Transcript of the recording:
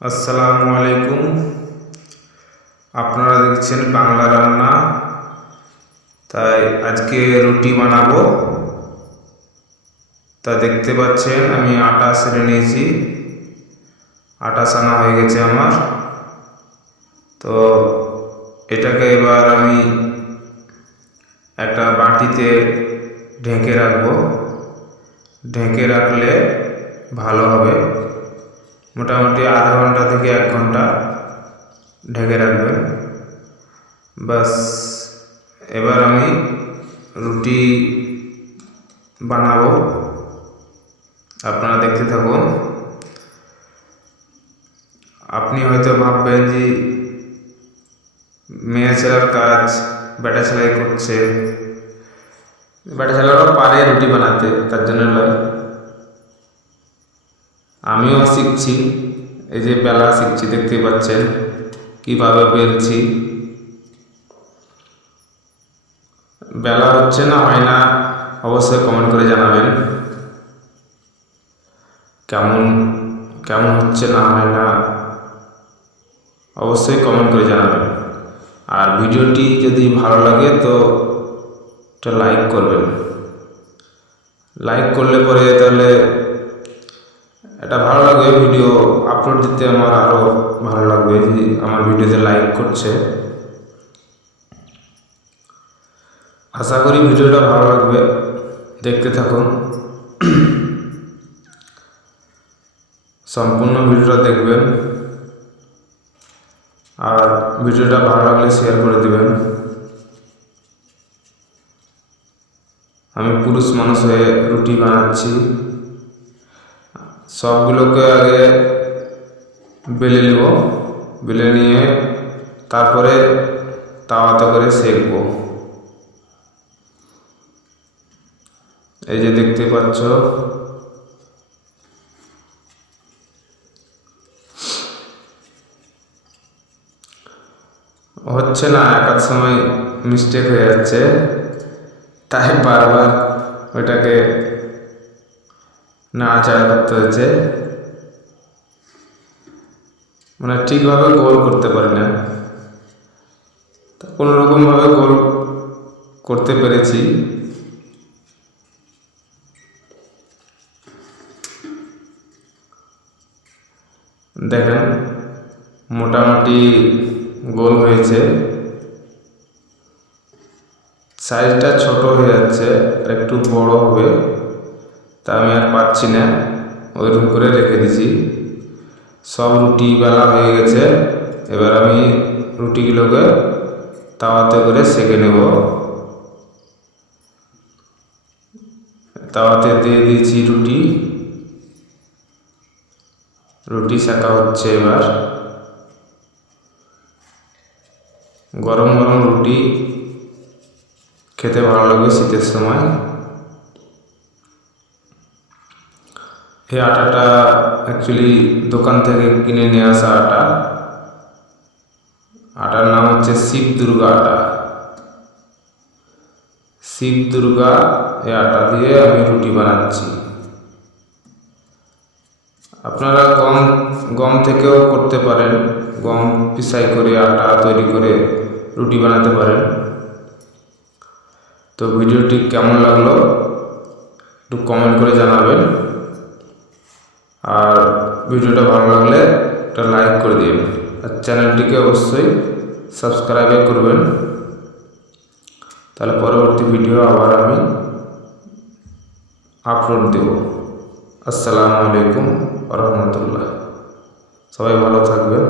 আসসালামু আলাইকুম। আপনারা দেখছেন বাংলা রান্না। তাই আজকে রুটি বানাবো। তা দেখতে পাচ্ছেন, আমি আটা সেরে নিয়েছি। আটা সানা হয়ে গেছে আমার। তো এটাকে এবার আমি একটা বাটিতে ঢেকে রাখব। ঢেকে রাখলে ভালো হবে। মোটামুটি আধা ঘণ্টা থেকে এক ঘণ্টা ঢেকে রাখবেন বাস এবার আমি রুটি বানাবো। আপনারা দেখতে থাকুন। আপনি হয়তো ভাববেন যে মেয়ে ছেলের কাজ, বেটা ছেলাই করছে। বেটা ছেলেরাও পারে রুটি বানাতে, তার জন্য নয়। আমিও শিখছি। এই যে বেলা শিখছি দেখতে পাচ্ছেন কীভাবে বেলছি। বেলা হচ্ছে না, হয় না, অবশ্যই কমেন্ট করে জানাবেন। কেমন কেমন হচ্ছে না, হয় না, অবশ্যই কমেন্ট করে জানাবেন। আর ভিডিওটি যদি ভালো লাগে তো একটা লাইক করবেন। লাইক করলে পরে তাহলে এটা ভালো লাগবে ভিডিও আপলোড দিতে আমার আরও ভালো লাগবে যে আমার ভিডিওতে লাইক করছে। আশা করি ভিডিওটা ভালো লাগবে, দেখতে থাকুন। সম্পূর্ণ ভিডিওটা দেখবেন। আর ভিডিওটা ভালো লাগলে শেয়ার করে দেবেন। আমি পুরুষ মানুষ হয়ে রুটি বানাচ্ছি। সবগুলোকে আগে বেলে নেব। বেলে নিয়ে তারপরে তাওয়াতে করে সেকবো। এই যে দেখতে পাচ্ছ, হচ্ছে না, এক এক সময় মিস্টেক হয়ে যাচ্ছে। তাই বারবার ওইটাকে নাড়াচাড়া করতে হয়েছে। মানে ঠিকভাবে গোল করতে পারি না। কোনো রকমভাবে গোল করতে পেরেছি। দেখেন, মোটামুটি গোল হয়েছে। সাইজটা ছোট হয়ে যাচ্ছে একটু বড় হবে। তা আমি আর পাচ্ছি না। ওইরকম করে রেখে দিছি। সব রুটি বেলা হয়ে গেছে। এবার আমি রুটিগুলোকে তাওয়াতে করে সেঁকে নেব। তাওয়াতে দিয়ে দিয়েছি রুটি। রুটি সেঁকা হচ্ছে এবার। গরম গরম রুটি খেতে ভালো লাগবে শীতের সময়। এই আটাটা অ্যাকচুয়ালি দোকান থেকে কিনে নিয়ে আসা আটা। আটার নাম হচ্ছে শিব দুর্গা আটা। শিব দুর্গা এই আটা দিয়ে আমি রুটি বানাচ্ছি। আপনারা গম গম থেকেও করতে পারেন। গম পিসাই করে আটা তৈরি করে রুটি বানাতে পারেন। তো ভিডিওটি কেমন লাগল একটু কমেন্ট করে জানাবেন। আর ভিডিওটা ভালো লাগলে একটা লাইক করে দিন আর চ্যানেলটিকে অবশ্যই সাবস্ক্রাইব করবেন। তাহলে পরবর্তী ভিডিও আবার আমি আপলোড দেব। আসসালামু আলাইকুম রহমতুল্লাহ। সবাই ভালো থাকবেন।